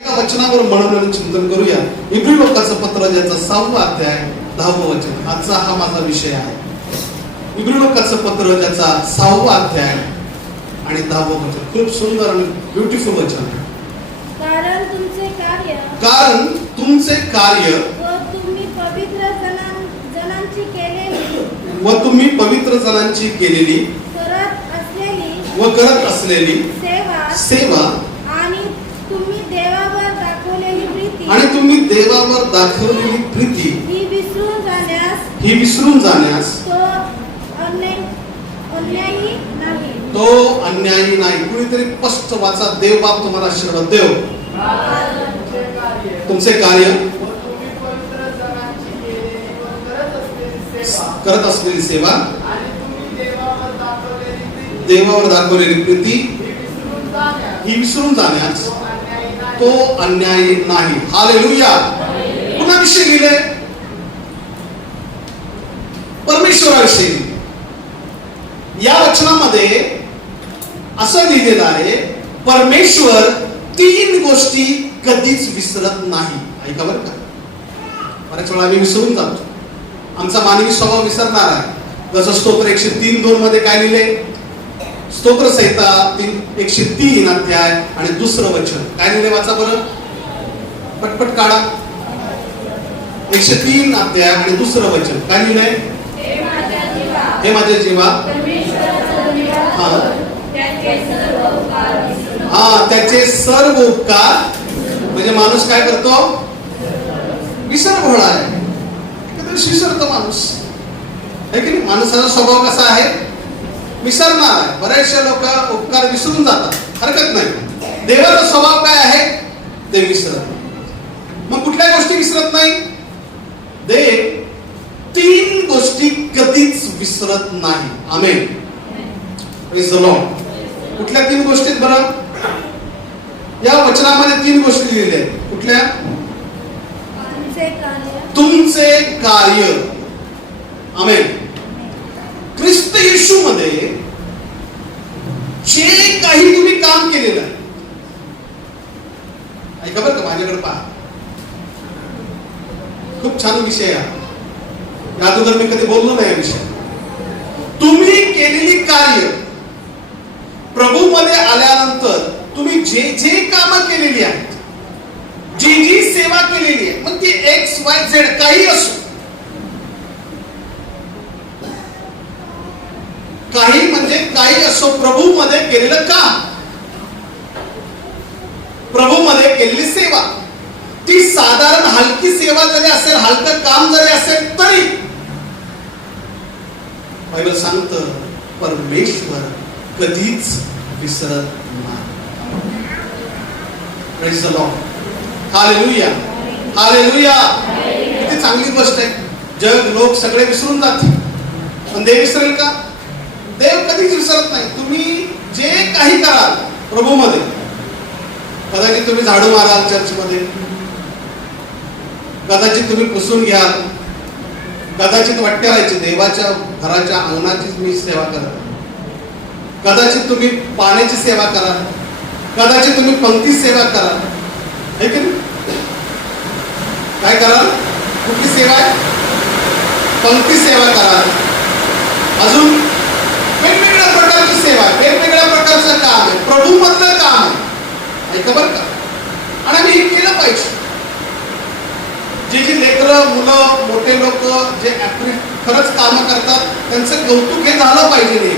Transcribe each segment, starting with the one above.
एका वचनावर मनन चिंतन करूया. इब्री लोकांचं पत्र ज्याचा 6वा अध्याय 10वं वचन. आजचा हा माझा विषय आहे. इब्री लोकांचं पत्र ज्याचा 6वा अध्याय आणि 10वं वचन. खूप सुंदर आणि ब्युटिफुल वचन आहे. कारण तुमचे कार्य व तुम्ही पवित्र जनांची केलेली करत असलेली सेवा आणि तुम्ही देवावर दाखवलेली प्रीती ही विसरून जाण्यास तो अन्यायी नाही. कुणीतरी स्पष्ट वाचा. देव बाप तुम्हाला आशीर्वाद देव. तुमचे कार्य करत असलेली सेवा देवावर दाखवलेली प्रीती ही विसरून जाण्यास तो अन्यायी नाही. हालेलुया. पुन्हा विषय गेले परमेश्वराविषयी. या वचनामध्ये असं लिहिलेलं आहे, परमेश्वर 3 गोष्टी कधीच विसरत नाही. ऐका बरं का. बऱ्याच वेळा आम्ही विसरून जातो. आमचा मानवी स्वभाव विसरणार आहे. जसं स्तोत्र 103:2 मध्ये काय लिहिले, स्तोत्र संहिता 103 अध्याय आणि 2रं वचन काय लिहिले वाचा बरं. पटपट काढा. 103 अध्याय आणि 2रं वचन काय लिहिलंय. हे माझ्या जीवा त्याचे सर्व उपकार. म्हणजे माणूस काय करतो, विसरभोळा आहे. विसरतो माणूस आहे की नाही. माणसाचा स्वभाव कसा आहे, विसरणार आहे. बरेचसे लोक उपकार विसरून जातात, हरकत नाही. देवाचा स्वभाव काय आहे, ते विसरत. मग कुठल्या गोष्टी विसरत नाही. देव 3 गोष्टी कधीच विसरत नाही. आमेन. Praise the Lord. कुठल्या 3 गोष्टी बरं. या वचनामध्ये 3 गोष्टी लिहिल्या आहेत. कुठल्या. तुमचे कार्य. आमेन. ख्रिस्त येशू मध्ये जे काही तुम्ही काम केलेलं आहे. ऐका बरं का, माझ्याकडे पहा. खूप छान विषय आहे. या अगोदर मी कधी बोललो नाही या विषय. तुम्ही केलेली कार्य प्रभू मध्ये आल्यानंतर तुम्ही जे कामं केलेली आहेत, जी सेवा केलेली आहे, मग ती XYZ काही असो, काही म्हणजे काही असो, प्रभू मध्ये केलेलं काम, प्रभू मध्ये केलेली सेवा, ती साधारण हलकी सेवा जरी असेल, हलकं काम जरी असेल तरी बायबल सांगतं परमेश्वर कधीच विसरत नाही. Praise the Lord. हालेलुया. हालेलुया. किती चांगली गोष्ट आहे. जग लोक सगळे विसरून जातील, पण देव विसरेल का. देव कधीच विसरत नाही. तुम्ही जे काही कराल प्रभू मध्ये, कदाचित तुम्ही झाडू माराल चर्चमध्ये, कदाचित तुम्ही पुसून घ्याल, कदाचित वाट्यारायची देवाच्या घराच्या अंगणाची मी सेवा कराल, कदाचित तुम्ही पाण्याची सेवा कराल, कदाचित तुम्ही पंक्ती सेवा कराल. है की नाही. काय कराल. कुठली सेवा आहे, पंक्ती सेवा कराल. अजून वेगवेगळ्या प्रकारची सेवा आहे, वेगवेगळ्या प्रकारचं काम आहे, प्रभू मधलं काम आहे. ऐका बरं का. आणि आम्ही हे केलं पाहिजे. जी लेकरं, मुलं, मोठे लोक जे खरंच कामं करतात त्यांचं कौतुक हे झालं पाहिजे. नाही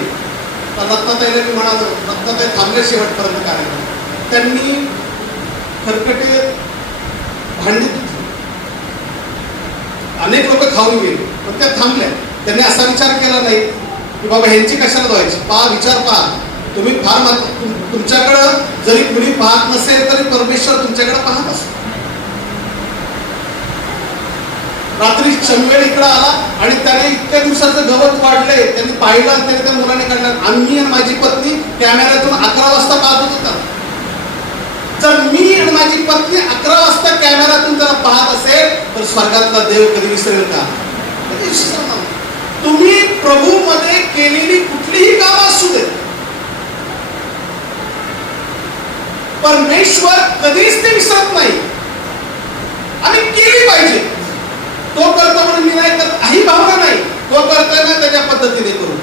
तर रत्नाताईला मी म्हणालो, रत्नाताई थांबले शेवटपर्यंत कार्यक्रम. त्यांनी खरकटे भांडी अनेक लोक खाऊन गेले, पण त्या थांबल्या. त्यांनी असा विचार केला नाही की बाबा ह्यांची कशाला धुवायची. विचार पहा. तुम्ही फार तुमच्याकडं जरी कुणी पाहत नसेल तरी परमेश्वर तुमच्याकडे पाहत असतो. रात्री शंभर इकडं आला आणि त्याने इतक्या दिवसाचं गवत वाढलंय, त्यांनी पाहिलं आणि त्याने त्या मुलाने काढलं. आम्ही आणि माझी पत्नी कॅमेऱ्यातून 11 वाजता पाहत होतो. जर मी आणि माझी पत्नी 11 वाजता कॅमेऱ्यातून त्याला पाहत असेल तर स्वर्गातला देव कधी विसरेल का. कधी विसरणार. तुम्ही प्रभू मध्ये केलेली कुठलीही कामं असू दे, परमेश्वर कधीच ते विसरत नाही. आम्ही केली पाहिजे. तो करतो म्हणून मी नाही करत ही भावना नाही. तो करतोय ना त्याच्या पद्धतीने करू.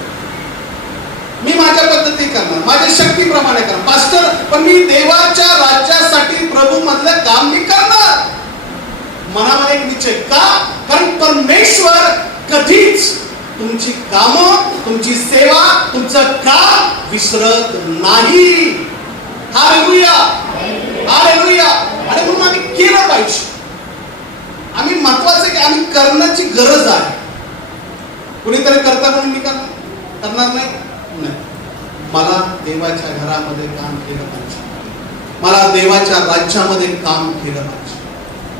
मी माझ्या पद्धती करणार, माझ्या शक्तीप्रमाणे करणार. पास्टर, पण मी देवाच्या राज्यासाठी प्रभू मधलं काम मी करणार. मनामध्ये एक निश्चय. का? कारण परमेश्वर कधीच तुमची कामं, तुमची सेवा, तुमचं काम विसरत नाही. हालेलुया, हालेलुया. आणि म्हणून आम्ही केलं पाहिजे. आम्ही महत्वाचं की आम्ही करण्याची गरज आहे. कुणीतरी करता म्हणून मी करणार नाही. मला देवाच्या घरामध्ये काम केलं पाहिजे. मला देवाच्या राज्यामध्ये काम केलं पाहिजे.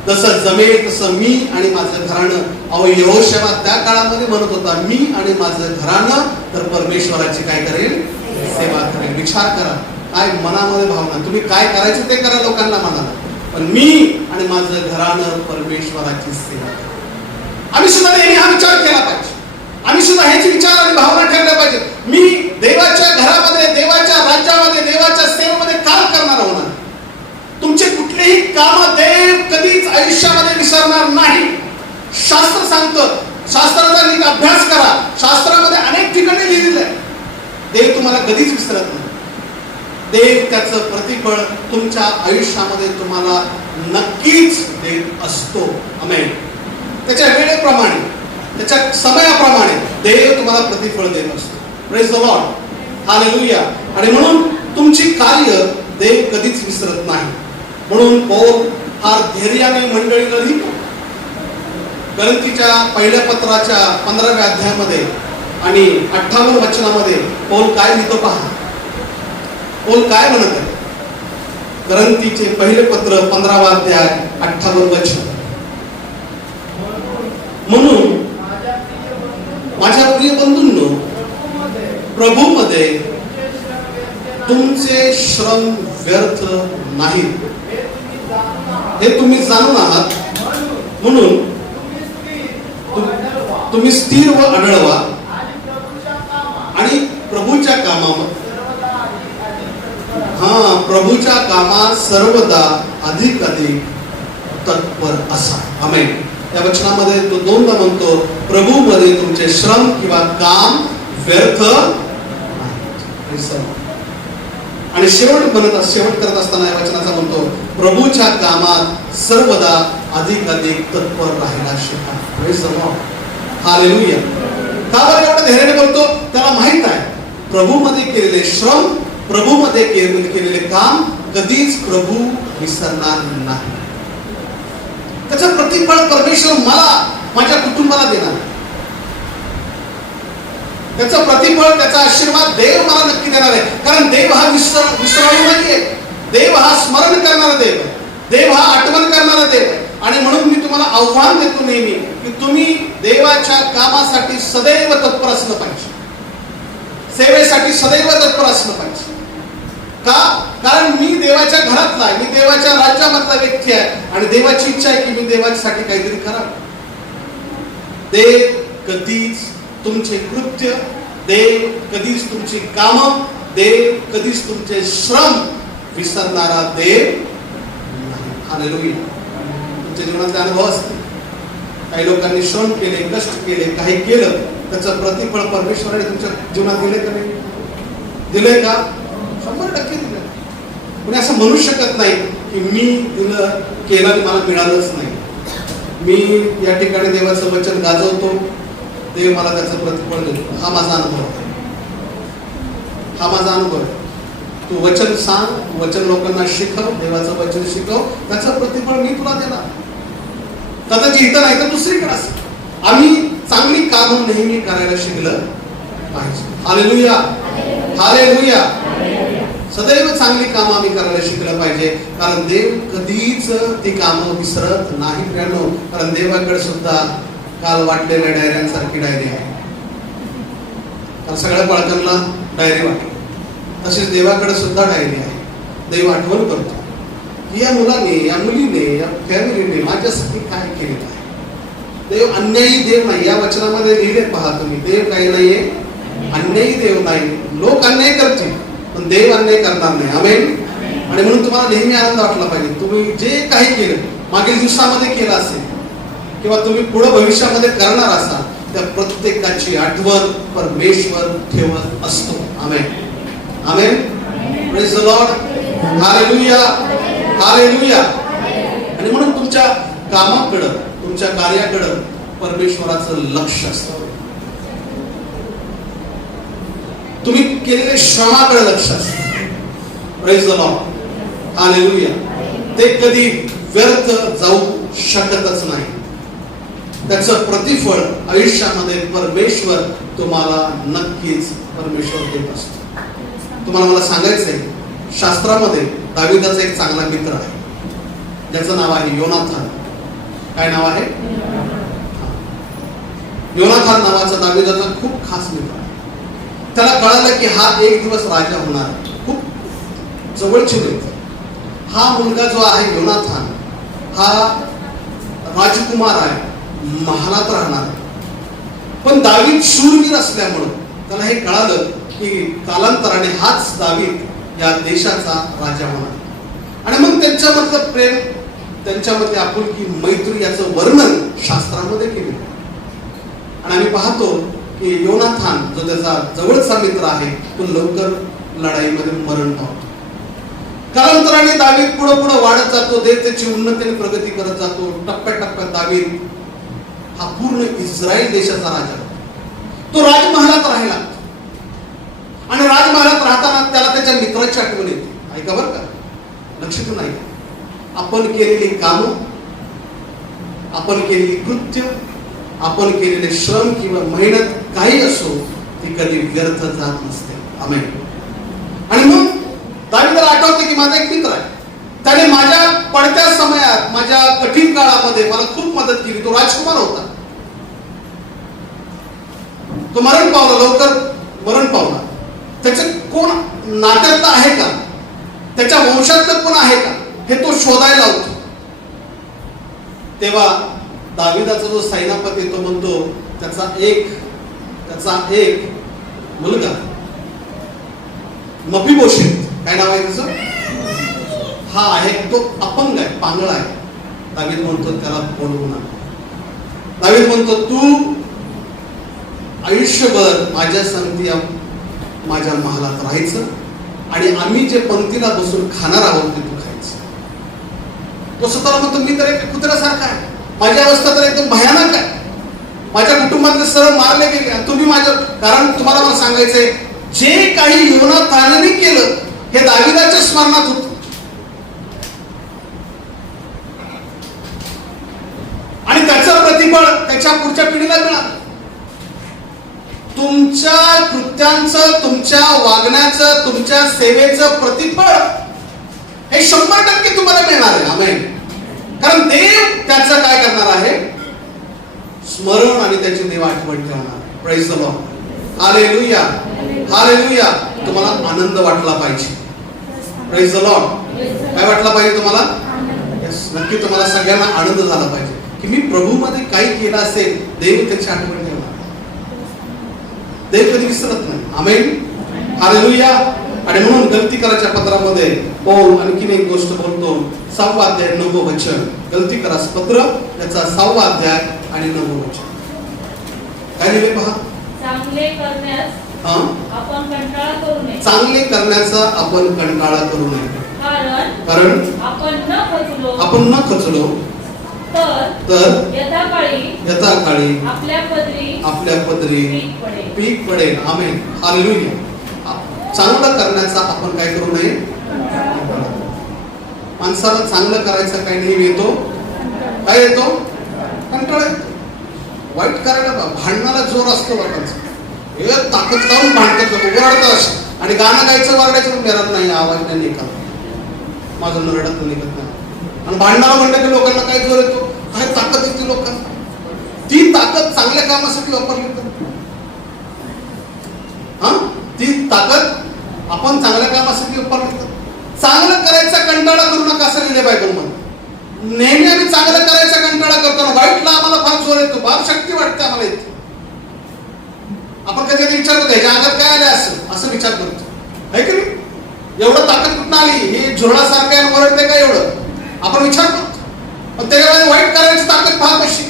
जसं जमेल तसं मी आणि माझं घराणं. अहो यहोशुआ त्या काळामध्ये म्हणत होता, मी आणि माझं घराणं तर परमेश्वराची काय करेल? सेवा करेल. विचार करा काय मनामध्ये भावना. तुम्ही काय करायचं ते करा लोकांना म्हणाला, पण मी आणि माझं घराणं परमेश्वराची सेवा करेल. आम्ही सुद्धा नेहमी हा विचार केला पाहिजे. आम्ही सुद्धा ह्याची विचार आणि भावना ठेवल्या पाहिजे. मी देवाच्या घरामध्ये, देवाच्या राज्यामध्ये, देवाच्या सेवेमध्ये काम करणार होणार. तुमचे कुठलेही काम देव कधीच आयुष्यामध्ये विसरणार नाही. शास्त्र सांगतं, शास्त्राचा नीट अभ्यास करा. शास्त्रामध्ये अनेक ठिकाणी लिहिलेलं आहे. देव तुम्हाला कधीच विसरत नाही. देव त्याचं प्रतिफळ तुमच्या आयुष्यामध्ये तुम्हाला नक्कीच देत असतो. आमेन. त्याच्या वेळेप्रमाणे, त्याच्या समयाप्रमाणे देव तुम्हाला प्रतिफळ देत असतो. Praise the Lord, hallelujah. आणि म्हणून तुमची कार्य देव कधीच विसरत नाही. म्हणून पौल फार धैर्याने मंडळीला लिहितो. गलतीच्या पहिल्या पत्राच्या 15व्या अध्यायामध्ये आणि 58 वचनामध्ये पौल काय लिहितो पहा. पौल काय म्हणत आहे? गलतीचे पहिले पत्र 15वा अध्याय 58 वचन. म्हणून माझ्या प्रिय बंधूंनो, प्रभूमध्ये तुमचे श्रम व्यर्थ नाहीत हे तुम्ही जाणून आहात. म्हणून तुम्ही स्थिर व अढळ व्हा आणि प्रभूच्या कामात सर्वदा अधिक तत्पर असा. आमेन. या वचनामध्ये तो दोनदा म्हणतो, प्रभूमध्ये तुमचे श्रम किंवा काम व्यर्थ नाही. आणि शेवट करत असताना या वचनाचा म्हणतो, प्रभूच्या कामात सर्वदा अधिक तत्पर राहायला शिका. हालेलुया. का बरं एवढं धैर्याने बोलतो? त्याला माहित आहे प्रभूमध्ये केलेले श्रम, प्रभूमध्ये केलेले काम कधीच प्रभू विसरणार नाही. त्याचं प्रतिफळ परमेश्वर मला, माझ्या कुटुंबाला देणार. त्याचं प्रतिफळ, त्याचा आशीर्वाद देव मला नक्की देणार आहे. कारण देव हा विसराळू नाहीये. देव हा स्मरण करणारा देव आहे. देव हा आठवण करणारा देव आहे. आणि म्हणून मी तुम्हाला आव्हान देतो नेहमी की तुम्ही देवाच्या कामासाठी सदैव तत्पर असलं पाहिजे. सेवेसाठी सदैव तत्पर असलं पाहिजे. का? कारण मी देवाच्या घरातला आहे, मी देवाच्या राज्यामधला व्यक्ती आहे आणि देवाची इच्छा आहे की मी देवासाठी काहीतरी करावं. देव कधीच तुमचे कृत्य, देव कधीच तुमची कामं, देव कधीच तुमचे श्रम विसरणारा देव नाही. हालेलुया. तुमच्या जीवनाचे अनुभव असतील. काही लोकांनी श्रम केले, कष्ट केले, काही केलं, त्याचं प्रतिफळ परमेश्वराने तुमच्या जीवनात दिले का नाही? दिले का? 100% दिलं. कोणी असं म्हणू शकत नाही की मी दिलं, केलं आणि मला मिळालंच नाही. मी या ठिकाणी देवाचं वचन गाजवतो, देव मला त्याचं प्रतिफळ देतो. हा माझा अनुभव आहे. हा माझा अनुभव आहे. तू वचन सांग, वचन लोकांना शिकव, देवाचं वचन शिकव, त्याचं प्रतिफळ मी तुला देणार. कदाचित इथं नाही तर दुसरीकडे असेल. आम्ही चांगली कामं नेहमी करायला शिकलं पाहिजे. Hallelujah, hallelujah. सदैव चांगली कामं आम्ही करायला शिकलं पाहिजे. कारण देव कधीच ती कामं विसरत नाही. कारण देवाकडे सुद्धा काल वाटलेल्या डायऱ्यांसारखी डायरी आहे. कारण सगळ्या बाळकांना डायरी वाटली, तसेच देवाकडे सुद्धा डायरी आहे. देव आठवण करतो की या मुलाने, या मुलीने, या फॅमिलीने माझ्यासाठी काय केलेलं आहे. देव अन्यायी देव नाही. या वचनामध्ये लिहिले पहा तुम्ही, देव काही नाहीये, अन्यायी देव नाही. लोक अन्याय करतील पण देव अन्याय करणार नाही. आमेन. आणि म्हणून तुम्हाला नेहमी आनंद वाटला पाहिजे. तुम्ही जे काही केलं, मागील दिवसामध्ये केलं असेल किंवा तुम्ही पुढे भविष्यामध्ये करणार असाल, त्या प्रत्येकाची आठवण परमेश्वर ठेवत असतो. आमेन आमेन. Praise the Lord. हालेलुया हालेलुया. आणि म्हणून तुमच्या कामाकडं, तुमच्या कार्याकडं परमेश्वराचं लक्ष असतं. तुम्ही केलेल्या श्रमाकडे लक्ष असतं. Praise the Lord. हालेलुया. ते कधी व्यर्थ जाऊ शकतच नाही. त्याचं प्रतिफळ आयुष्यामध्ये परमेश्वर तुम्हाला नक्कीच परमेश्वर देत असतो. तुम्हाला मला सांगायचंय, शास्त्रामध्ये दाविदाचा एक चांगला मित्र आहे ज्याचं नाव आहे योनाथान. काय नाव आहे? योनाथान नावाचा दाविदाचा खूप खास मित्र आहे. त्याला कळालं की हा एक दिवस राजा होणार. खूप जवळची व्यक्ती. हा मुलगा जो आहे योनाथान, हा राजकुमार आहे, महालात राहणार. पण दावीद शूरवीर असल्यामुळं त्याला हे कळालं की कालांतराने हाच दावीद या देशाचा राजा होणार. आणि मग त्यांच्यामधलं प्रेम, त्यांच्यामध्ये आपुलकी, मैत्री याचं वर्णन शास्त्रामध्ये केलं. आणि आम्ही पाहतो की योनाथान जो त्याचा जवळचा मित्र आहे, तो लवकर लढाईमध्ये मरण पावतो. कालांतराने दावीद पुढे पुढे वाढत जातो. त्याची उन्नतीने प्रगती करत जातो. टप्प्याटप्प्यात दावीद हा पूर्ण इस्रायल देशाचा राजा. तो राजमहालात राहिला आणि राजमहालात राहताना त्याला त्याच्या मित्राची आठवण येते. ऐका बरं का, लक्ष ठेवून ऐका. आपण केलेली कामं, आपण केलेली कृत्य, आपण केलेले श्रम किंवा मेहनत काही असो, ती कधी व्यर्थ जात नसते. आमेन. आणि मग दावीदाला आठवते की माझा एक मित्र आहे, त्याने माझ्या पडत्या समयात, माझ्या कठीण काळामध्ये मला खूप मदत केली. तो राजकुमार होता. तो मरण पावला, लवकर मरण पावला. त्याचे कोण नात्यातलं आहे का, त्याच्या वंशातलं कोण आहे का, हे तो शोधायला होतो. तेव्हा दाविदाचा जो सैनापती, तो म्हणतो त्याचा एक मुलगा मफीबोशेत, काय नाव आहे त्याचं, हा आहे, तो अपंग आहे, पांगळा आहे. दावीद म्हणतो त्याला बोलवून आण. दावीद म्हणतो तू आयुष्यभर माझ्या संगती माझ्या महालात राहायचं आणि आम्ही जे पंक्तीला बसून खाणार आहोत ते तू खायचं. तो स्वतःला म्हणतो मी तर एक कुत्र्यासारखा आहे, माझी अवस्था तर एकदम भयानक आहे, माझ्या कुटुंबातले सर्व मारले गेले आणि तुम्ही माझ्या, कारण तुम्हाला मला सांगायचंय, जे काही योनाथानाने केलं हे दाविदाच्या स्मरणात होतं. आणि त्याचं प्रतिफळ त्याच्या पुढच्या पिढीला मिळालं. तुमच्या कृत्यांचं, तुमच्या वागण्याचं, तुमच्या सेवेचं प्रतिफळ हे 100% तुम्हाला मिळणार आहे. आमेन. कारण देव त्याचं काय करणार आहे, स्मरण आणि त्याची देव आठवण ठेवणार. Praise the Lord. हालेलुया हालेलुया. तुम्हाला आनंद वाटला पाहिजे. Praise the Lord. काय वाटला पाहिजे तुम्हाला? यस, नक्की तुम्हाला सगळ्यांना आनंद झाला पाहिजे की मी प्रभूमध्ये काही केलं असेल, देव त्याची आठवण ठेवणार. देव कधी विसरत नाही. Amen hallelujah. आणि म्हणून गलतीकाराच्या पत्रामध्ये पौल आणखीन एक गोष्ट बोलतो. 6वा अध्याय 9वे वचन. गलतीकाराचं पत्र याचा 6वा अध्याय आणि 9वे वचन. काय लिहिले पहा. चांगले करण्यास आपण कंटाळा करू नये. चांगले करण्याचा आपण कंटाळा करू नये. कारण आपण न खचलो तर यथाकाळी आपल्या पदरी पीक पडेल. Amen hallelujah. चांगलं करण्याचा आपण काय करू नये. माणसाला चांगलं करायचं काही नेहमी येतो, काय येतो, कंटाळा येतो. वाईट करायला भांडणाला जोर असतो लोकांचा. हे ताकद लावून भांडतात लोक, ओरडतात आणि गाणं गायचं, वारडायचं मिळत नाही, आवाज नाही निघत, माझं नरडत निघत नाही. आणि भांडणाला म्हणलं की लोकांना काय जोर येतो, काय ताकद येते लोकांना. ती ताकद चांगल्या कामासाठी वापरली तर, ती ताकद आपण चांगल्या कामासाठी वापरली तर. चांगलं करायचा कंटाळा करू नका असं लिहिले बायबलमध्ये. नेहमी आम्ही चांगलं करायचा कंटाळा करतो, वाईटला आम्हाला फार जोर येतो, फार शक्ती वाटते आम्हाला येते. आपण कधी कधी विचार करतो ह्याच्या अंगात काय आलं असं विचार करतो, आहे की नाही. एवढं ताकद कुठं आली? हे झुरळासारखं आहे, ओरडते का एवढं? आपण विचार करतो, पण त्याच्यामध्ये वाईट करायची ताकद पहा कशी.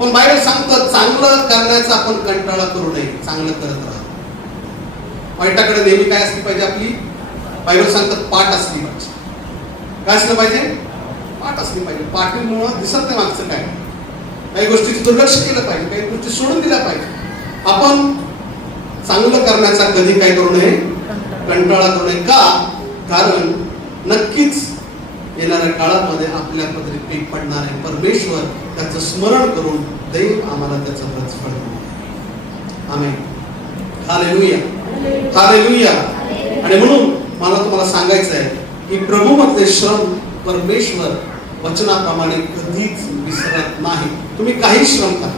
पण बायबल सांगतं चांगलं करण्याचा आपण कंटाळा करू नये, चांगलं करत राहा. वाईटाकडे नेहमी काय असली पाहिजे आपली? बायबल सांगतात पाठ असली पाहिजे. काय असलं पाहिजे? पाठ असली पाहिजे. पाठीमुळं दिसत नाही मागचं काय. काही गोष्टीचं दुर्लक्ष केलं पाहिजे, काही गोष्टी सोडून दिल्या पाहिजे. आपण चांगलं करण्याचा कधी काय करू नये? कंटाळा करू नये. का? कारण नक्कीच येणाऱ्या काळामध्ये आपल्या पदरी पीक पडणार आहे. परमेश्वर त्याचं स्मरण करून देव आम्हाला त्याचं प्रतिफळ देणार. आमेन. हालेलुया, हालेलुया. आणि म्हणून मला तुम्हाला सांगायचं आहे की प्रभूमध्ये श्रम परमेश्वर वचनाप्रमाणे कधीच विसरत नाही. तुम्ही काही श्रम करा,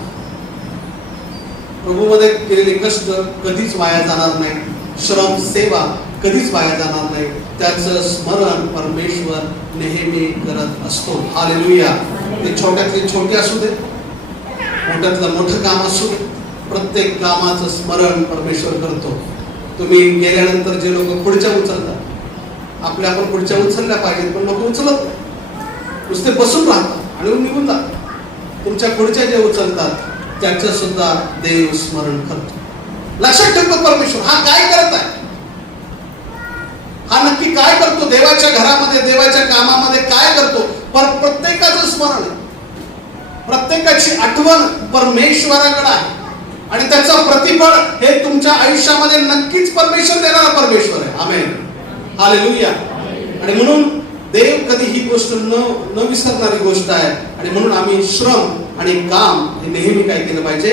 प्रभूमध्ये केलेले कष्ट कधीच वाया जाणार नाही. श्रम सेवा कधीच वाया जाणार नाही. त्याचं स्मरण परमेश्वर नेहमी करत असतो. हालेलुया. ते छोट्यातले छोटे असू दे, मोठ्यातलं मोठं काम असू दे, प्रत्येक कामाचं स्मरण परमेश्वर करतो. तुम्ही गेल्यानंतर जे लोक पुढच्या उचलतात, आपल्या आपण पुढच्या उचलल्या पाहिजेत, पण लोक उचलत नाही, नुसते बसून राहतात आणि निघून जातात. तुमच्या पुढच्या जे उचलतात त्याचं सुद्धा देव स्मरण करतो. लक्षात ठेवतो परमेश्वर हा काय करत आहे, हा नक्की काय करतो, देवाच्या घरामध्ये देवाच्या कामामध्ये काय करतो. प्रत्येकाचं स्मरण, प्रत्येकाची आठवण परमेश्वराकडे आहे आणि त्याचं प्रतिफळ हे तुमच्या आयुष्यामध्ये नक्कीच परमेश्वर देणारा परमेश्वर आहे. आमेन. हालेलुया. आणि म्हणून देव कधी ही गोष्ट न विसरणारी गोष्ट आहे. आणि म्हणून आम्ही श्रम आणि काम हे नेहमी काय केलं पाहिजे?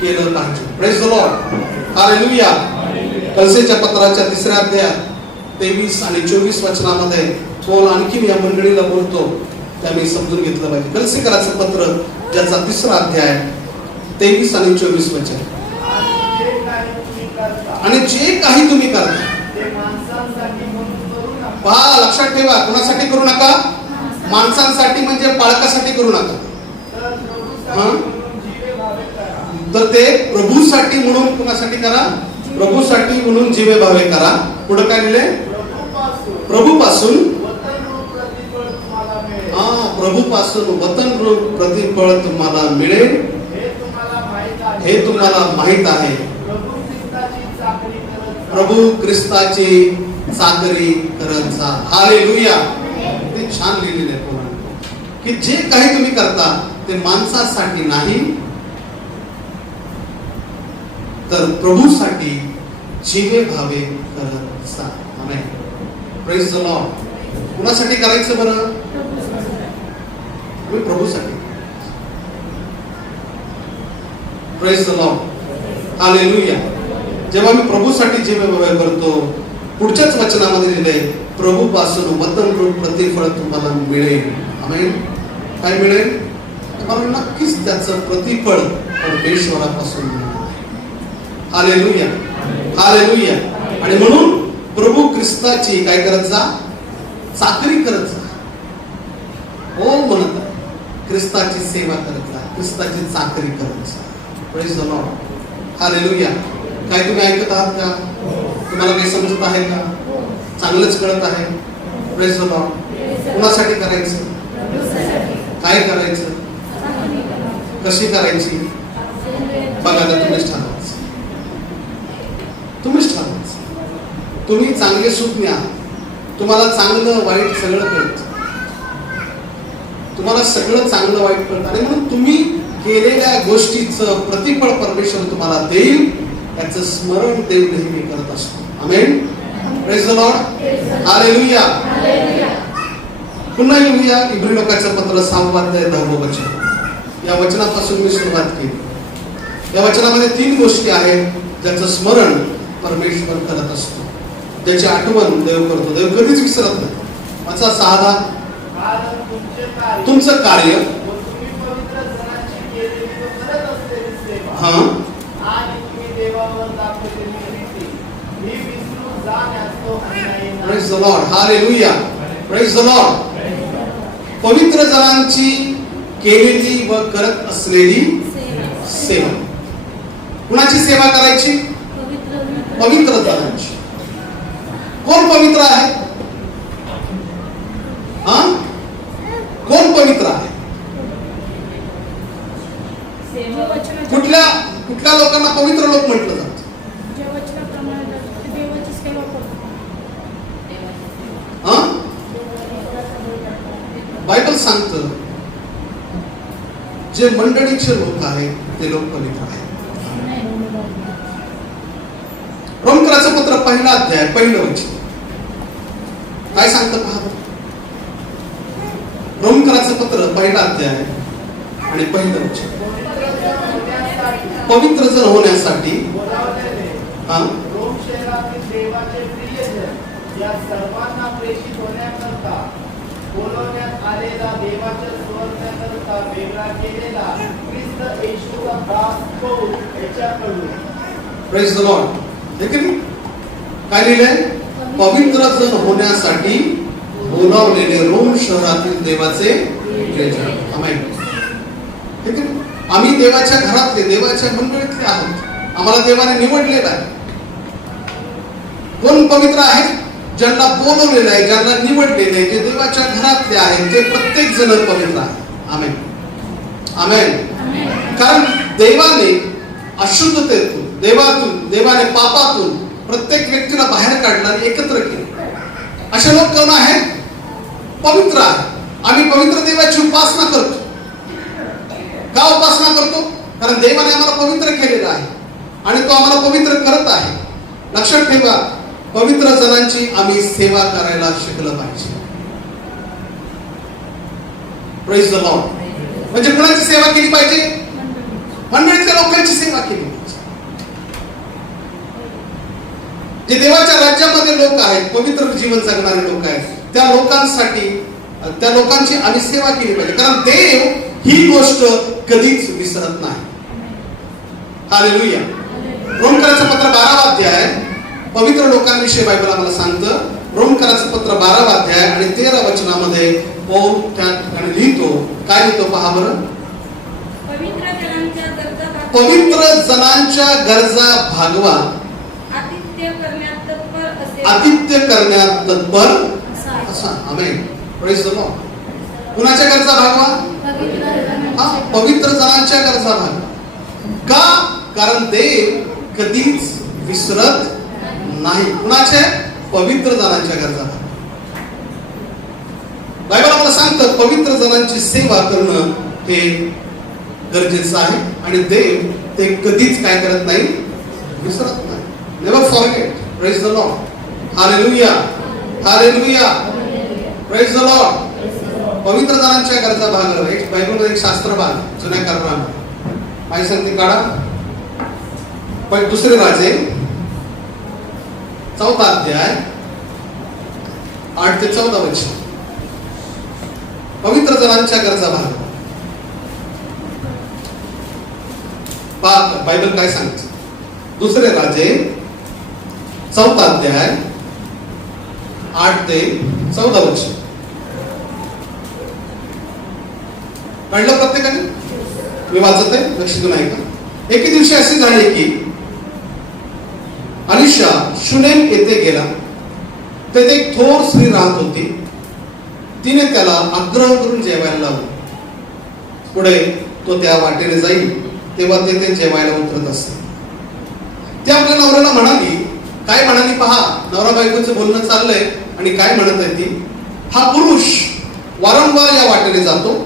केलं पाहिजे. Praise the Lord. हालेलुया. कलसेच्या पत्राच्या 3ऱ्या अध्यायात 23 आणि 24 वचनामध्ये पौल आणखीन या मंडळीला बोलतो, ते आम्ही समजून घेतलं पाहिजे. कलसीकराचं पत्र ज्याचा 3रा अध्याय 23 आणि 24 वचन. आणि जे काही तुम्ही करता, पहा लक्षात ठेवा, कोणासाठी करू नका? माणसांसाठी म्हणजे पाळकासाठी करू नका. तर ते प्रभूसाठी म्हणून कोणासाठी करा? प्रभूसाठी म्हणून जीवे भावे करा. पुढे काय लिहिले? प्रभूपासून प्रभूपासून वतन रूप प्रतिफळ तुम्हाला मिळेल हे तुम्हाला माहित आहे. प्रभू ख्रिस्ताची चाकरी करत जा. हालेलुया. ते छान लिहिलेले आहे पुराणात की जे काही तुम्ही करता ते माणसासाठी नाही तर प्रभूसाठी जीवे भावे करत जा. आमेन. Praise the Lord. कुणासाठी करायचं बरं? प्रभूसाठी. Praise the Lord. हालेलुया. जेव्हा मी प्रभूसाठी जीवे भावे करतो, पुढच्याच वचनामध्ये लिहिलंय प्रभूपासून वतन रूप प्रतिफळ तुम्हाला मिळेल. आमेन. काय मिळेल? तुम्हाला नक्कीच त्याचं प्रतिफळ परमेश्वरापासून मिळेल. हालेलुया, हालेलुया. आणि म्हणून प्रभू ख्रिस्ताची काय करत जा? चाकरी करत जा. हो म्हणत आहे, ख्रिस्ताची सेवा करत जा, ख्रिस्ताची चाकरी करत जा. Praise the Lord. हालेलुया. काय तुम्ही ऐकत आहात का? तुम्हाला काही समजत आहे का? चांगलंच कळत आहे? Praise the Lord. कुणासाठी करायचं? काय करायचं? कशी करायची? बघा, तुम्हीच ठरवायचं. तुम्हीच ठरवायचं. तुम्ही चांगले सुज्ञ आहात. तुम्हाला चांगलं वाईट सगळं कळतं. तुम्हाला सगळं चांगलं वाईट कळतं आणि म्हणून तुम्ही केलेल्या गोष्टीचं प्रतिफळ परमेश्वर तुम्हाला देईल. त्याचं स्मरण देव नेहमी करत असतो. आमेन. Praise the Lord. हालेलुया. पुन्हा येऊया इब्री लोकांचं पत्र 6 अध्याय 10 वचन. या वचनापासून मी सुरुवात केली. या वचनामध्ये 3 गोष्टी आहेत ज्याचं स्मरण परमेश्वर करत असतो, त्याची आठवण देव करतो. देव कधीच विसरत नाही. माझा 6 तुमचं कार्य Praise the Lord. Hallelujah. Praise the Lord. पवित्र जनांची केलेली व करत असलेली सेवा. कुणाची सेवा करायची? पवित्र जनांची. कोण पवित्र आहे? हा, कोण पवित्र आहे? कुठल्या कुठल्या लोकांना पवित्र लोक म्हटलं जातं? हा, बायबल सांगतं जे मंडळीचे लोक आहेत ते लोक पवित्र आहेत. रोमकराचं पत्र पहिला अध्याय पहिलं वचन काय सांगतं पहा. रोमकराचं पत्र पहिला अध्याय आणि पहिलं वचन. पवित्र जन होण्यासाठी हा, रोम शहरातील देवाचे प्रियजन या सर्वांना प्रेषित होण्याकरता बोलवण्यात आलेला देवाच्या सुवर्णाकरता वेगळा केलेला ख्रिस्त येशूचा दास पौल याच्याकडून. Praise the Lord. हे की नाही? काय लिहिलंय? पवित्र जन होण्यासाठी बोलावलेले रोम शहरातील देवाचे प्रियजन. आमेन. हे की नाही? आम्ही देवाच्या घरातले देवाच्या मंडळीतले आहोत. आम्हाला देवाने निवडलेलं आहे. कोण पवित्र आहे? ज्यांना बोलवलेलं आहे, ज्यांना निवडलेलं आहे, जे देवाच्या घरातले आहेत, ते प्रत्येक जण पवित्र आहे. आमेन. आमेन. कारण देवाने अशुद्धतेतून, देवाने पापातून प्रत्येक व्यक्तीला बाहेर काढलं आणि एकत्र केलं. असे लोक कोण आहेत? पवित्र आहे. आम्ही पवित्र देवाची उपासना करतो. का उपासना करतो? कारण देवाने आम्हाला पवित्र केलेलं आहे आणि तो आम्हाला पवित्र करत आहे. लक्षात ठेवा, पवित्र जनांची आम्ही सेवा करायला शिकलं पाहिजे. Praise the Lord. म्हणजे कोणाची सेवा केली पाहिजे? मंडळीतल्या लोकांची सेवा केली पाहिजे. जे देवाच्या राज्यामध्ये लोक आहेत, पवित्र जीवन जगणारे लोक आहेत, त्या लोकांची आम्ही सेवा केली पाहिजे. कारण देव ही गोष्ट कधीच विसरत नाही. हालेलुया. रोमकराचं पत्र 12 अध्याय पवित्र लोकांविषयी बायबल आम्हाला सांगतं. रोमकराचं पत्र 12 अध्याय आणि 13 वचनामध्ये पौल त्या ठिकाणी लिहितो. काय लिहितो पहा बरं. पवित्र जनांच्या गरजा भागवा, आतिथ्य करण्यात तत्पर असा. आमेन. Praise the Lord. कुणाच्या गरजा भागवा? पवित्र जनांच्या गरजा भागवा. का? कारण देव कधीच विसरत नाही. कुणाच्या? पवित्र जनांच्या गरजा भागवा. बायबल आपल्याला सांगतं पवित्र जनांची सेवा करणं हे गरजेचं आहे आणि देव ते कधीच काय करत नाही? विसरत नाही. Never forget. Praise the Lord. हालेलुया. हालेलुया. Praise the Lord. पवित्र जनांच्या गरजा भागवणं. एक बायबलमध्ये एक शास्त्र भाग जुन्या करारामध्ये माहिती सांगते काढा. पण दुसरे राजे 4 अध्याय 8 ते 14 वचन. पवित्र जनांच्या गरजा भागवा. बायबल काय सांगते? दुसरे राजे 4 अध्याय 8 ते 14 वचन. कळलं प्रत्येकाने? मी वाचत आहे, लक्ष देऊन ऐका. एके दिवशी असे झाले की अलिशा शुनेम येथे गेला. तेथे एक थोर स्त्री राहत होती. तिने त्याला आग्रह करून जेवायला लावले. पुढे तो त्या वाटेने जाईल तेव्हा तेथे जेवायला उतरत असे. ती आपल्या नवऱ्याला म्हणाली, काय म्हणाली पहा. नवरा बायकोचं बोलणं चाललंय आणि काय म्हणत आहे ती. हा पुरुष वारंवार या वाटेने जातो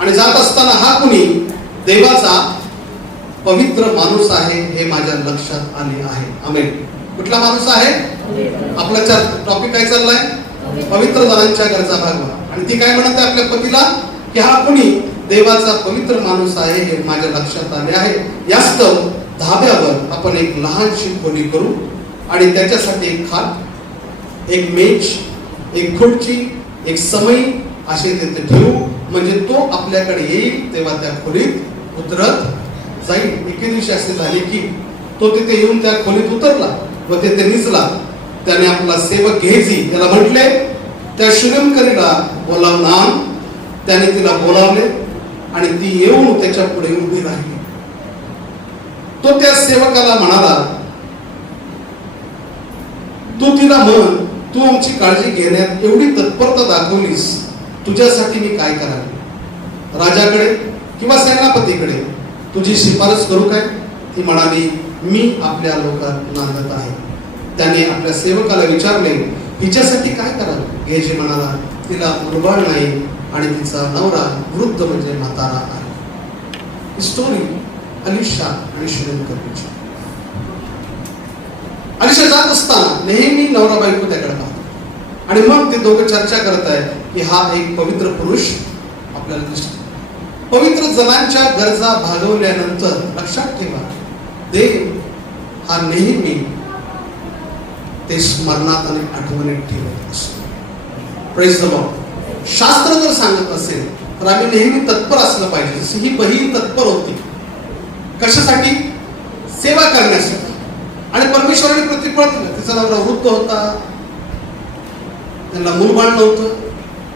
आणि जात असताना हा कुणी देवाचा पवित्र माणूस आहे हे माझ्या लक्षात आले आहे. आमेन. कुठला माणूस आहे? आपला टॉपिक काय चाललाय? पवित्र जनांच्या गरजा भागवा. आणि ती काय म्हणते आपल्या पतीला की हा कुणी देवाचा पवित्र माणूस आहे हे माझ्या लक्षात आले आहे. यास्तव धाब्यावर आपण एक लहानशी खोली करू आणि त्याच्यासाठी एक खाट, एक मेज, एक खुर्ची, एक समई असे तिथे ठेवू. म्हणजे तो आपल्याकडे येईल तेव्हा त्या खोलीत उतरत जाईल. एके दिवशी असे झाले की तो तिथे येऊन त्या खोलीत उतरला व तिथे निजला. त्याने आपला सेवक गेहजी त्याला म्हटले, त्या शुनेमकरीला बोलावून आण. त्याने तिला बोलावले आणि ती येऊन त्याच्या पुढे उभी राहिली. तो त्या सेवकाला म्हणाला, तू तू तिला म्हण, तू आमची काळजी घेण्यात एवढी तत्परता दाखवलीस, तुझ्यासाठी मी काय करावे? राजाकडे किंवा सेनापतीकडे तुझी शिफारस करू काय? ती म्हणाली, मी आपल्या लोकात नांदत आहे. त्याने आपल्या सेवकाला विचारले, हिच्यासाठी काय करावे? गेहजी म्हणाला, तिला मुलबाळ नाही आणि तिचा नवरा वृद्ध म्हणजे म्हातारा आहे. ही स्टोरी अलिशा आणि शुनेम कबीरची. अलिशा जात असताना नेहमी नवरा बायको त्याकडे पाहतो आणि मग ते दोघं चर्चा करत आहेत की हा एक पवित्र पुरुष आपल्याला दिसतो. पवित्र जनांच्या गरजा भागवल्यानंतर लक्षात ठेवा, देव हा नेहमी ते स्मरणात आणि आठवणीत ठेवत असतो. Praise the Lord. शास्त्र जर सांगत असेल तर आम्ही नेहमी तत्पर असलं पाहिजे. जशी ही बहीण तत्पर होती. कशासाठी? सेवा करण्यासाठी. आणि परमेश्वराने प्रतिफळ दिलं. तिचा नवरा वृद्ध होता, त्यांना मूलबाळ नव्हतं.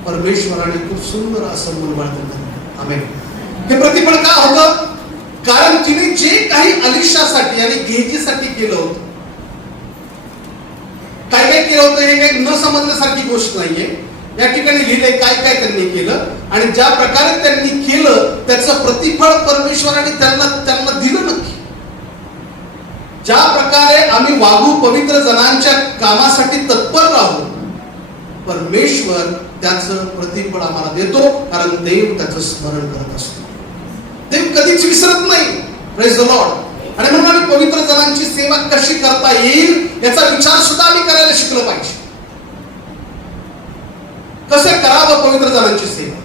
परमेश्वराने खूप सुंदर असं मूलबाळ त्यांना दिलं. आमेन. हे प्रतिफळ का होतं? कारण तिने जे काही अलिशासाठी आणि गेहजीसाठी केलं होतं, काय काय केलं होतं हे काही न समजण्यासारखी गोष्ट नाहीये. या ठिकाणी लिहिले काय काय त्यांनी केलं आणि ज्या प्रकारे त्यांनी केलं त्याचं प्रतिफळ परमेश्वराने त्यांना दिलं नक्की. ज्या प्रकारे आम्ही वागू, पवित्र जनांच्या कामासाठी तत्पर राहू, परमेश्वर त्याचं प्रतिफळ आम्हाला देतो, कारण देव त्याचं स्मरण करत असतो. देव कधीच विसरत नाही. Praise the Lord. आणि म्हणून आम्ही पवित्र जनांची सेवा कशी करता येईल याचा विचार सुद्धा आम्ही करायला शिकलो पाहिजे. कसे करावं पवित्र जनांची सेवा?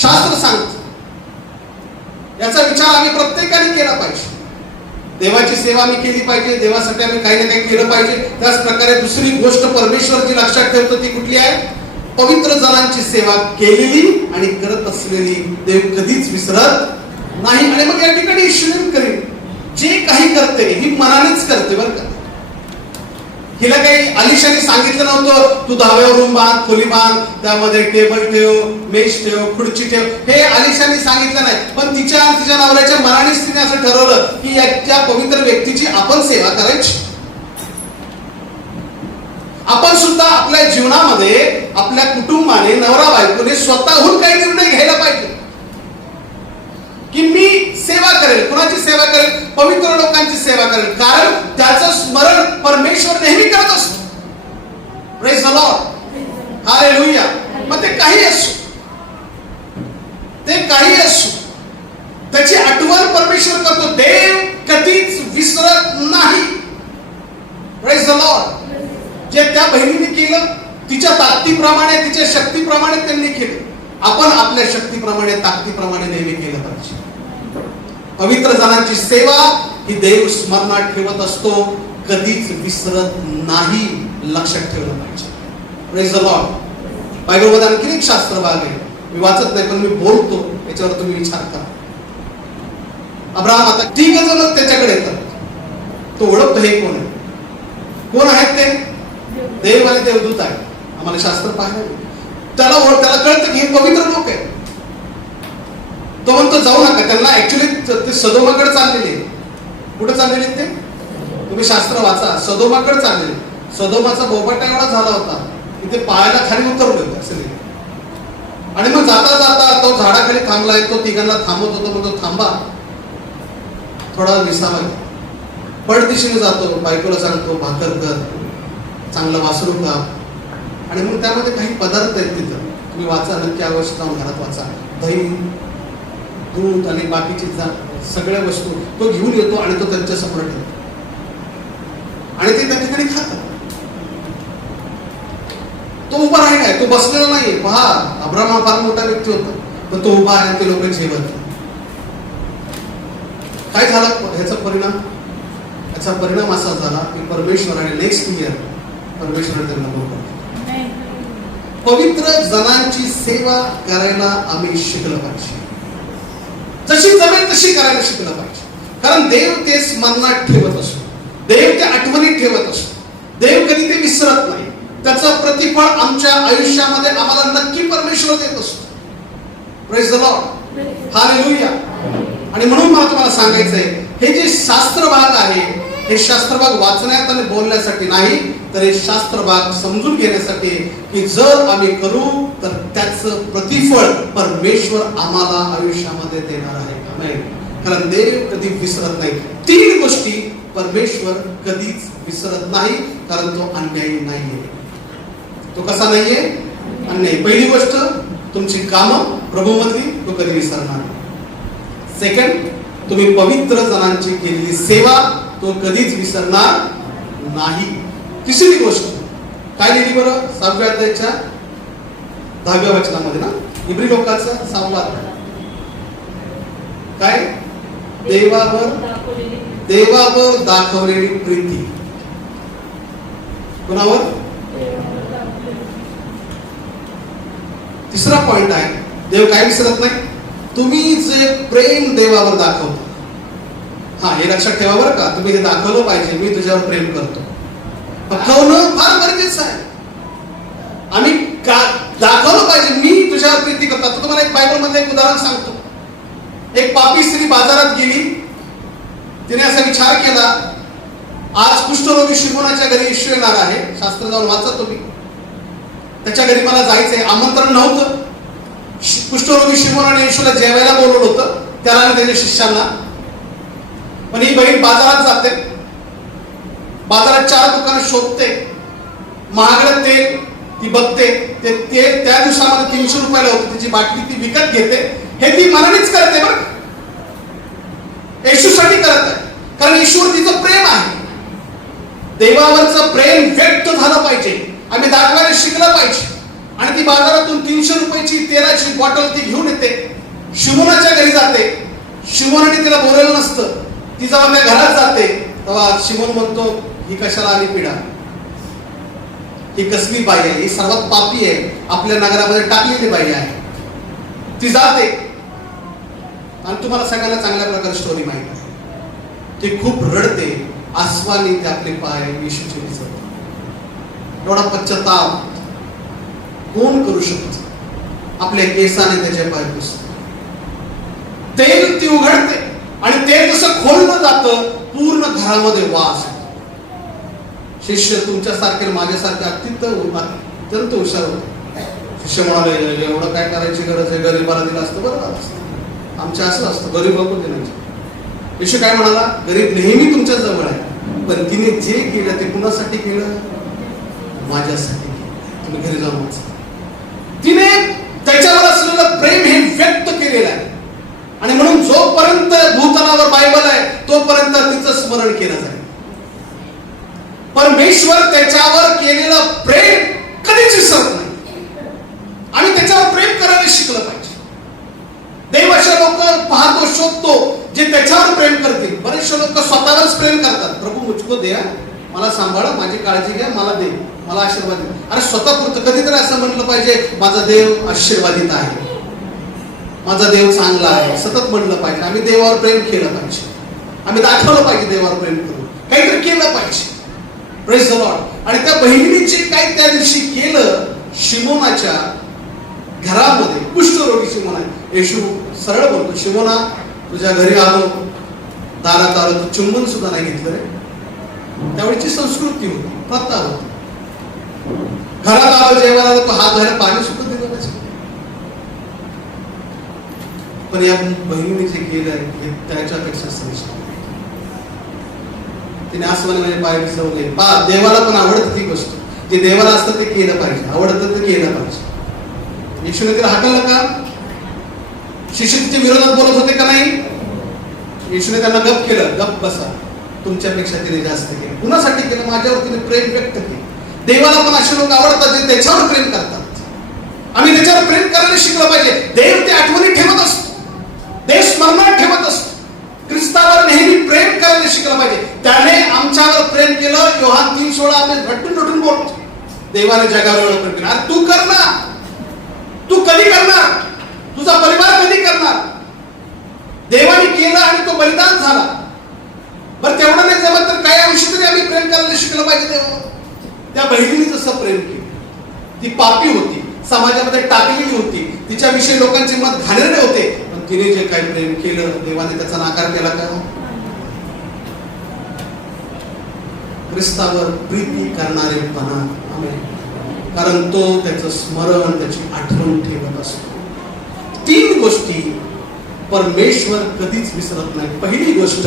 शास्त्र सांगतं. याचा विचार आम्ही प्रत्येकाने केला पाहिजे. देवाची सेवा आम्ही केली पाहिजे. देवासाठी आम्ही काही ना काही केलं पाहिजे. त्याच प्रकारे दुसरी गोष्ट परमेश्वर जी लक्षात ठेवतो ती कुठली आहे? पवित्र जनांची सेवा केलेली आणि करत असलेली देव कधीच विसरत नाही. आणि मग या ठिकाणी शुनेम करीन जे काही करते ही मनानेच करते बरं का. हिला काही अलिशाने सांगितलं नव्हतं तू 10व्या रूम बांध, खोली बांध, त्यामध्ये टेबल ठेव, मेज ठेव, खुर्ची ठेव. हे अलिशाने सांगितलं नाही. पण तिच्या नवऱ्याच्या मनानेच तिने असं ठरवलं की या पवित्र व्यक्तीची आपण सेवा करायची. आपण सुद्धा आपल्या जीवनामध्ये आपल्या कुटुंबाने, नवरा बायकोने स्वतःहून काही निर्णय घ्यायला पाहिजे की मी सेवा करेल. कुणाची सेवा करेल? पवित्र लोकांची सेवा करेल. कारण त्याचं स्मरण परमेश्वर नेहमी करत असतो. Praise the Lord. हालेलुया. मग ते काही असो, त्याची आठवण परमेश्वर करतो. देव कधीच विसरत नाही. Praise the Lord. जे त्या बहिणीने केलं तिच्या ताकदीप्रमाणे, तिच्या शक्तीप्रमाणे त्यांनी केलं. आपण आपल्या शक्तीप्रमाणे, ताकदीप्रमाणे नेहमी केलं पाहिजे. पवित्र जनांची सेवा ही देव स्मरणात ठेवत असतो, कधीच विसरत नाही. लक्षात ठेवलं पाहिजे. Praise the Lord. बायबलमध्ये आणखी एक शास्त्र भाग आहे, मी वाचत नाही पण मी बोलतो, याच्यावर तुम्ही विचार करा. अब्राहम, आता 3 जण त्याच्याकडे येतात. तो ओळखतो हे कोण आहे. कोण आहेत ते? देव आणि देवदूत आहे. आम्हाला शास्त्र पाहायला त्याला कळतं की हे पवित्र लोक आहेत. तो म्हणतो जाऊ नका. त्यांना ऍक्च्युली ते सदोमाकडे चाललेले. कुठे चाललेले ते? तुम्ही शास्त्र वाचा. सदोमाकडे चाललेले. सदोमाचा बोबाटा एवढा झाला होता की ते पायाला खाली उतरले असे. आणि मग जाता जाता तो झाडाखाली थांबलाय. तो तिघांना थांबवत होतो. म्हणतो थांबा, थोडा विसावा घ्या. पडदिशीने जातो. बायकोला सांगतो भाकर कर, चांगलं वासरू खा. आणि मग त्यामध्ये काही पदार्थ आहेत तिथं, तुम्ही वाचा, नक्की अवश्य जाऊन घरात वाचा. दही, दूध आणि बाकीची सगळ्या वस्तू तो घेऊन येतो आणि तो त्यांच्या समोर ठेवतो आणि ते त्या ठिकाणी खातात. तो उभा राहिलाय, तो बसलेला नाहीये. पहा, अब्राहम हा फार मोठा व्यक्ती होता, पण तो उभा आहे. ते लोक जेवत. काय झाला ह्याचा परिणाम? याचा परिणाम असा झाला की परमेश्वराने नेक्स्ट इयर परमेश्वराने त्यांना बोलवलं. पवित्र जनांची सेवा करायला आम्ही शिकलं पाहिजे. जशी जमेल तशी करायला शिकलं पाहिजे. कारण देव ते स्मरणात ठेवत असतो. देव ते आठवणीत ठेवत असतो. देव कधी ते विसरत नाही. त्याचं प्रतिफळ आमच्या आयुष्यामध्ये आम्हाला नक्की परमेश्वर देत असतो. Praise the Lord. हालेलुया. आणि म्हणून मला तुम्हाला सांगायचंय, हे जे शास्त्र भाग आहे, हे शास्त्रभाग वाचण्यात आणि बोलण्यासाठी नाही, तर हे शास्त्रभाग समजून घेण्यासाठी, की जर आम्ही करू तर त्याचं प्रतिफळ परमेश्वर आम्हाला आयुष्यामध्ये देणार आहे. आमेन. कारण देव कधी विसरत नाही. 3 गोष्टी परमेश्वर कधीच विसरत नाही, कारण तो अन्यायी नाहीये. तो कसा नाहीये? अन्यायी. पहिली गोष्ट, तुमची कामं प्रभूमधली तो कधी विसरणार नाही. सेकंड, तुम्ही पवित्र जनांची केलेली सेवा तो कधीच विसरणार नाही. तिसरी गोष्ट काय लिहिली बरं 6व्या अध्यायाच्या 10व्या वचनामध्ये ना, इब्री लोकांचा 6वा अध्याय. काय? देवावर दाखवलेली प्रीती. कोणावर? तिसरा पॉइंट आहे, देव काय विसरत नाही? तुम्ही जे प्रेम देवावर दाखवता. हा, हे लक्षात ठेवा बरं का, तुम्ही हे दाखवलं पाहिजे, मी तुझ्यावर प्रेम करतो. दाखवणं फार गरजेचं आहे. आम्ही दाखवलं पाहिजे मी तुझ्यावर प्रीती करतो. आता तुम्हाला एक बायबल मधलं एक उदाहरण सांगतो. एक पापी स्त्री बाजारात गेली. तिने असा विचार केला, आज कुष्ठरोगी शिमोनाच्या घरी येशू येणार आहे. शास्त्र जाऊन वाचा तुम्ही. त्याच्या घरी मला जायचंय. आमंत्रण नव्हतं. कुष्ठरोगी शिमोनाने येशूला जेवायला बोलवलं होतं, त्याला आणि त्याच्या शिष्यांना. पण ही बहीण बाजारात जाते. बाजारात 4 दुकानं शोधते. महागडं तेल ती बघते. ते तेल त्या दिवसामध्ये 300 रुपयाला होतं. तिची बाटली ती विकत घेते. हे ती मनानेच करते बरं, येशूसाठी करत आहे. कारण येशूवर तिचं प्रेम आहे. देवावरचं प्रेम व्यक्त झालं पाहिजे. आम्ही दाखवायला शिकलं पाहिजे. आणि ती बाजारातून 300 रुपयाची तेलाची बॉटल ती घेऊन येते. शिमोनाच्या घरी जाते. शिमोनाने तिला बोलवलं नसतं. ती जेव्हा त्या घरात जाते तेव्हा शिमोन म्हणतो, ही कशाला आली पिढा? ही कसली बाई आहे? ही सर्वात पापी आहे, आपल्या नगरामध्ये टाकलेली बाई आहे. ती जाते आणि तुम्हाला सगळ्यांना चांगल्या प्रकारे स्टोरी माहिती आहे. ती खूप रडते. आसवानी ते आपले पाय येशूचे दिसत. एवढा पश्चाताप कोण करू शकतो? आपल्या केसाने त्याचे पाय पुसते. तेल ती उघडते आणि ते जसं खोललं जातं पूर्ण घरामध्ये वास. शिष्य तुमच्यासारखे माझ्यासारखे अत्यंत हुशार होते. शिष्य म्हणाले, एवढं काय करायची गरज आहे? गरीबाला दिलं असतं बरं झालं असतं. आमच्या असं असतं, गरीब लोक देण्याचे. शिष्य काय म्हणाला, गरीब नेहमी तुमच्या जवळ आहे, पण तिने जे केलं ते कुणासाठी केलं? माझ्यासाठी केलं. तुम्ही घरी जाऊन वाचा. तिने त्याच्यावर असलेलं प्रेम हे व्यक्त केलेलं आहे. आणि म्हणून जोपर्यंत भूतलावर बायबल आहे तोपर्यंत तिचं स्मरण केलं जाईल. परमेश्वर त्याच्यावर केलेलं प्रेम कधीच विसरत नाही. आम्ही त्याच्यावर प्रेम करायला शिकलं पाहिजे. देव अशा लोक पाहतो, शोधतो जे त्याच्यावर प्रेम करतील. बरेचसे लोक स्वतःवरच प्रेम करतात. प्रभू मुझको द्या, मला सांभाळा, माझी काळजी घ्या, मला दे, मला आशीर्वाद दे. अरे स्वतःपुरतं कधीतरी असं म्हणलं पाहिजे, माझा देव आशीर्वादित आहे, माझा देव चांगला आहे, सतत म्हणलं पाहिजे. आम्ही देवावर प्रेम केलं पाहिजे. आम्ही दाखवलं पाहिजे देवावर प्रेम करून, काहीतरी केलं पाहिजे. Praise the Lord. आणि त्या बहिणीने जे काही त्या दिवशी केलं शिमोनाच्या घरामध्ये, कुष्ठरोगी शिमोना, येशू सरळ बोलतो, शिमोना तुझ्या घरी आलो, दारात आलो, तू चुंबन सुद्धा नाही घेतलं रे. त्यावेळीची संस्कृती होती, प्रथा होती. घरात आलो, जेवायला आलो, तो हात धुवायला पाणी सुद्धा दिलं पाहिजे. पण या बहिणीने जे केलंय हे त्याच्यापेक्षा श्रेष्ठ. तिने आसमानी म्हणजे पाय विसरवले. देवाला पण आवडतं ती गोष्ट, जे देवाला असतं ते केलं पाहिजे, आवडतं ते केलं पाहिजे. येशूने तिला हाकललं का? शिष्य तिच्या विरोधात बोलत होते का नाही? येशूने त्यांना गप केलं, गप बसा, तुमच्यापेक्षा तिने जास्त केलं. कुणासाठी केलं? माझ्यावर तिने प्रेम व्यक्त केलं. देवाला पण असे लोक आवडतात जे त्याच्यावर प्रेम करतात. आम्ही त्याच्यावर प्रेम करायला शिकलं पाहिजे. देव ते आठवणी ठेवत असतो, देव स्मरणात ठेवत असतो. ख्रिस्तावर नेहमी प्रेम करायला शिकलं पाहिजे. त्याने आमच्यावर प्रेम केलं. योहान 3:16 आम्ही रटून बोलतो, देवाने जगावर प्रेम केलं. अरे तू कर ना, तू कधी करणार? तुझा परिवार कधी करणार? देवाने केलं आणि तो बलिदान झाला. बरं तेवढं नाही जमत तर काही अंशी तरी आम्ही प्रेम करायला शिकलं पाहिजे देवावर. त्या बहिणीने जसं प्रेम केलं, ती पापी होती, समाजामध्ये टाकलेली होती, तिच्याविषयी लोकांचे मत घाणेरडे होते, पण तिने जे काही प्रेम केलं देवाने त्याचा नाकार केला का? ख्रिस्तावर प्रीती करणारेपणा. आमेन. कारण तो त्याचं स्मरण, त्याची आठवण ठेवत असतो. 3 गोष्टी परमेश्वर कधीच विसरत नाही. पहिली गोष्ट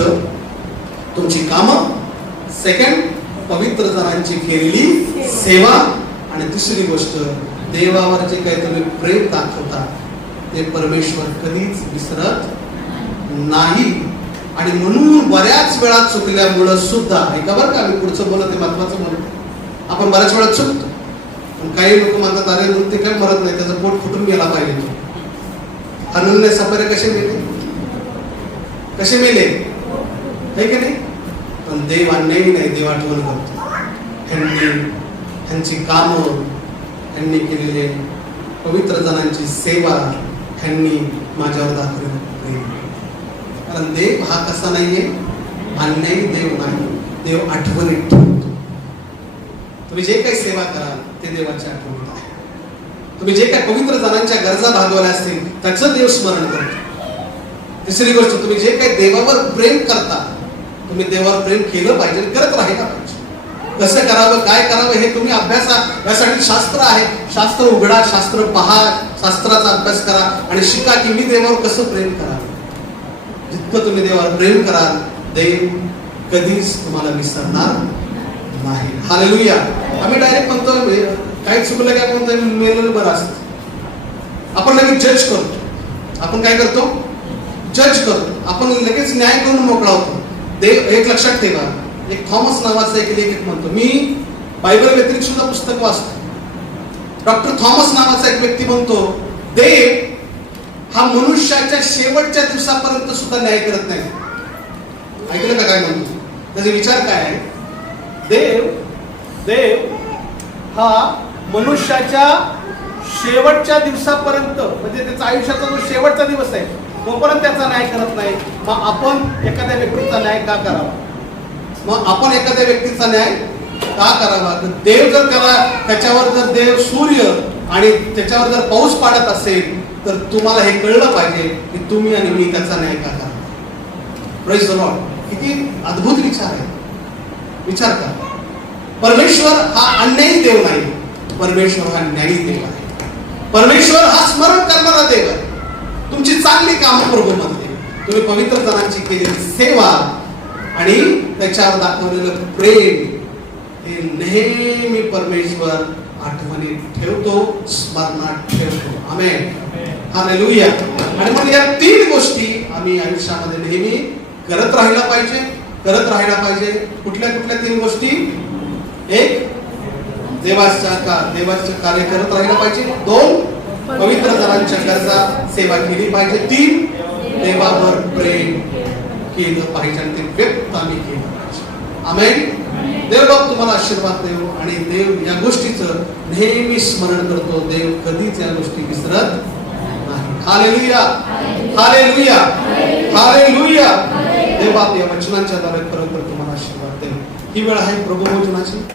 तुमची कामं, सेकंड पवित्र जनांची केलेली सेवा, आणि तिसरी गोष्ट देवावर जे काही तुम्ही प्रेम दाखवता ते परमेश्वर कधीच विसरत नाही. आणि म्हणून बऱ्याच वेळा चुकल्यामुळं सुद्धा, ऐका बरं का, मी पुढचं बोलत आहे, महत्वाचं बोलत, आपण बऱ्याच वेळा चुकतो. पण काही लोक म्हणतात, अरे ते काय मरत नाही, त्याचं पोट फुटून गेला पाहिजे. तो हननने सफरे कसे मेले, कसे मेले, है की नाही? पण देव अन्यायी नाही, देव आठवण करतो. ह्यांची कामं, ह्यांनी केलेले पवित्र जनांची सेवा, ह्यांनी माझ्यावर दाखवलेलं प्रेम. कारण देव हा कसा नाहीये, अन्यायी देव नाही, देव आठवणीत ठेवतो. तुम्ही जे काही सेवा कराल ते देवाच्या आठवणीत आहे. तुम्ही जे काही पवित्र जनांच्या गरजा भागवल्या असतील त्याचं देव स्मरण करतो. तिसरी गोष्ट, तुम्ही जे काही देवावर प्रेम करता, तुम्ही देवावर प्रेम केलं पाहिजे, करत राहिला पाहिजे. कसं करावं, काय करावं हे तुम्ही अभ्यासा, यासाठी शास्त्र आहे. शास्त्र उघडा, शास्त्र पहा, शास्त्राचा अभ्यास करा आणि शिका की मी देवावर कसं प्रेम करावं. जितकं तुम्ही देवावर प्रेम कराल, देव कधीच तुम्हाला विसरणार नाही. हालेलुया. आम्ही डायरेक्ट म्हणतो, काही चुकलं काय म्हणतो, मेलेलं बरं असतं. आपण लगेच जज करतो. आपण काय करतो, जज करतो. आपण लगेच न्याय करून मोकळा होतो. देव, एक लक्षात ठेवा, एक थॉमस नावाचा एक लेखक म्हणतो, मी बायबल व्यतिरिक्त सुद्धा पुस्तक वाचतो. डॉक्टर थॉमस नावाचा एक व्यक्ती म्हणतो, देव हा मनुष्याच्या शेवटच्या दिवसापर्यंत सुद्धा न्याय करत नाही. ऐकलं का काय म्हणतो? त्याचा विचार काय आहे? देव हा मनुष्याच्या शेवटच्या दिवसापर्यंत, म्हणजे त्याचा आयुष्याचा जो शेवटचा दिवस आहे तोपर्यंत त्याचा न्याय करत नाही. मग आपण एखाद्या व्यक्तीचा न्याय का करावा? मग आपण एखाद्या व्यक्तीचा न्याय का करावा? देव जर करा, त्याच्यावर जर देव सूर्य आणि त्याच्यावर जर पाऊस पाडत असेल तर तुम्हाला हे कळलं पाहिजे की तुम्ही आणि मी त्याचा न्याय का करा. Praise the Lord. किती अद्भुत विचार आहे. विचार करा. परमेश्वर हा अन्यायी देव नाही, परमेश्वर हा न्यायी देव आहे. परमेश्वर हा स्मरण करणारा देव आहे. तुमची चांगली कामं प्रभूमध्ये, तुम्ही पवित्र जनांची केलेली सेवा आणि त्याच्यावर दाखवलेलं प्रेम, हे नेहमी परमेश्वर आठवणीत ठेवतो, स्मरणात ठेवतो. आमेन. हालेलुया. आणि मग या 3 गोष्टी आम्ही आयुष्यामध्ये नेहमी करत राहिला पाहिजे, करत राहिला पाहिजे. कुठल्या कुठल्या 3 गोष्टी? एक, देवाचं कार्य करत राहिलं पाहिजे. 2, पवित्र जनांच्या गरजा सेवा केली पाहिजे. 3, देवावर प्रेम केलं पाहिजे आणि ते व्यक्त आम्ही केलं पाहिजे. आमेन. देव बाप तुम्हाला आशीर्वाद देव. आणि देव या गोष्टीचं नेहमी स्मरण करतो. देव कधीच या गोष्टी विसरत नाही. Hallelujah, hallelujah, hallelujah. देव बाप या वचनांच्या द्वारे खरोखर तुम्हाला आशीर्वाद देव. ही वेळ आहे प्रभुभोजनाची.